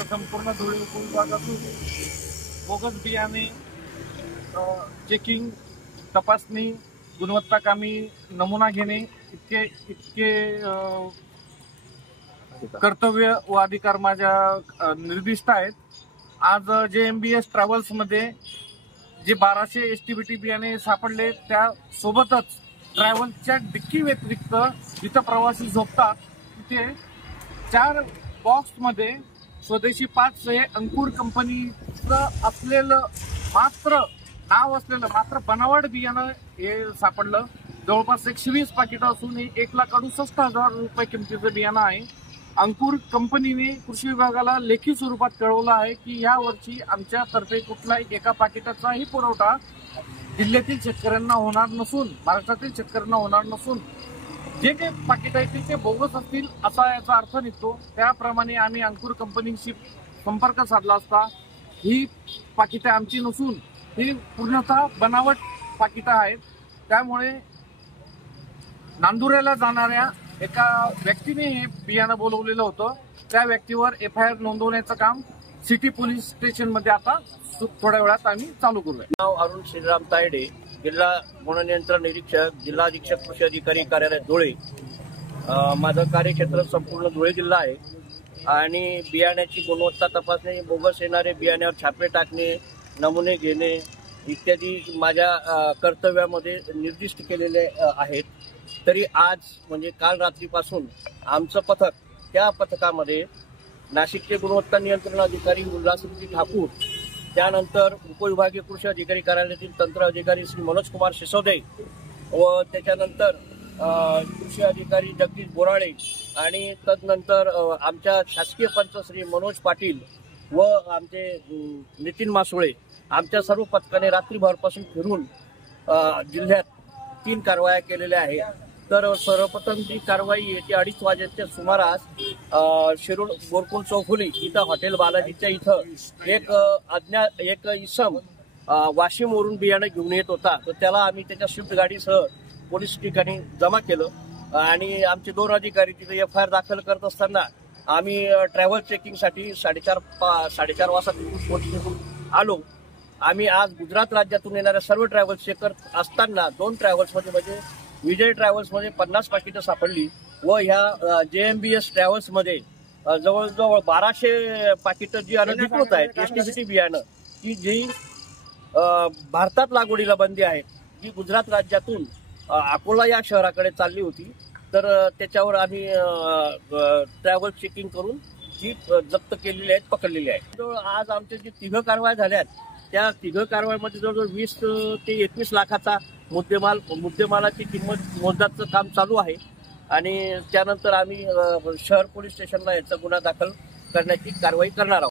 तर संपूर्ण धुळे उपविभागातून बोगस बियाणे चेकिंग, तपासणी, गुणवत्ताकामी नमुना घेणे इतके इतके कर्तव्य व अधिकार माझ्या निर्दिष्ट आहेत। आज JMBS ट्रॅव्हल्स मध्ये जे 1200 एसटीबीटी बियाणे सापडले, त्या सोबतच ट्रॅव्हलच्या डिक्की व्यतिरिक्त जिथं प्रवासी झोपतात तिथे 4 बॉक्समध्ये स्वदेशी 5 हे अंकुर कंपनीचं असलेलं नाव असलेलं मात्र बनावट बियाणं हे सापडलं। जवळपास 120 पाकिटं असून हे 1,68,000 रुपये किमतीचं बियाणं आहे। अंकुर कंपनीने कृषी विभागाला लेखी स्वरूपात कळवलं आहे की या वर्षी आमच्यातर्फे कुठलाही एका पाकिटाचाही पुरवठा जिल्ह्यातील शेतकऱ्यांना होणार नसून, महाराष्ट्रातील शेतकऱ्यांना होणार नसून, जे काही पाकिट आहेत ते बोगस असतील असा याचा अर्थ निघतो। त्याप्रमाणे आम्ही अंकुर कंपनीशी संपर्क साधला असता ही पाकिटं आमची नसून ही पूर्णतः बनावट पाकिटं आहेत। त्यामुळे नांदुऱ्याला जाणाऱ्या एका व्यक्तीने हे बियाणं बोलवलेलं होतं, त्या व्यक्तीवर FIR नोंदवण्याचं काम सिटी पोलीस स्टेशन मध्ये आता थोड्या वेळात आम्ही चालू करूया। नाव अरुण श्रीराम तायडे, जिल्हा गुण नियंत्रण निरीक्षक, जिल्हा अधीक्षक कृषी अधिकारी कार्यालय धुळे। माझं कार्यक्षेत्र संपूर्ण धुळे जिल्हा आहे आणि बियाण्याची गुणवत्ता तपासणी, बोगस येणारे बियाण्यावर छापे टाकणे, नमुने घेणे इत्यादी माझ्या कर्तव्यामध्ये निर्दिष्ट केलेले आहेत। तरी आज म्हणजे काल रात्रीपासून आमचं पथक, त्या पथकामध्ये नाशिकचे गुणवत्ता नियंत्रण अधिकारी उल्हासजी ठाकूर, त्यानंतर उपविभागीय कृषी अधिकारी कार्यालयातील तंत्र अधिकारी श्री मनोज कुमार सिसोदे व त्याच्यानंतर कृषी अधिकारी जगदीश बोराळे आणि तदनंतर आमच्या शासकीय पंच श्री मनोज पाटील व आमचे नितीन मासुळे, आमच्या सर्व पथकाने रात्रीभरपासून फिरून जिल्ह्यात 3 कारवाया केलेल्या आहेत। तर सर्वप्रथम जी कारवाई येते 2:30 वाजेच्या सुमारास शिरूर गोरकुल चौफुली इथं हॉटेल बालाजीच्या इथं एक इसम वाशिमवरून बियाणं घेऊन येत होता, तर त्याला आम्ही त्याच्या स्विफ्ट गाडीसह पोलीस ठिकाणी जमा केलं आणि आमचे 2 अधिकारी तिथे FIR दाखल करत असताना आम्ही ट्रॅव्हल चेकिंगसाठी 4:30 वाजता पोहोचून आलो। आम्ही आज गुजरात राज्यातून येणाऱ्या सर्व ट्रॅव्हल्स चेक करत असताना 2 ट्रॅव्हल्समध्ये म्हणजे विजय ट्रॅव्हल्समध्ये 50 पाकिटं सापडली व ह्या JMBS ट्रॅव्हल्समध्ये जवळजवळ 1200 पाकिटं जी अनधिकृत आहेत एसटीबीटी बियाणं की जी भारतात लागवडीला बंदी आहे, जी गुजरात राज्यातून अकोला या शहराकडे चालली होती। तर त्याच्यावर आम्ही ट्रॅव्हल चेकिंग करून जी जप्त केलेली आहेत, पकडलेली आहेत। आज आमच्या जी 3 कारवाया झाल्यात त्या 3 कारवाईमध्ये जवळजवळ 20 ते 21 लाखाचा मुद्देमालाची किंमत मोजण्याचं काम चालू आहे आणि त्यानंतर आम्ही शहर पोलीस स्टेशनला याचा गुन्हा दाखल करण्याची कारवाई करणार आहोत।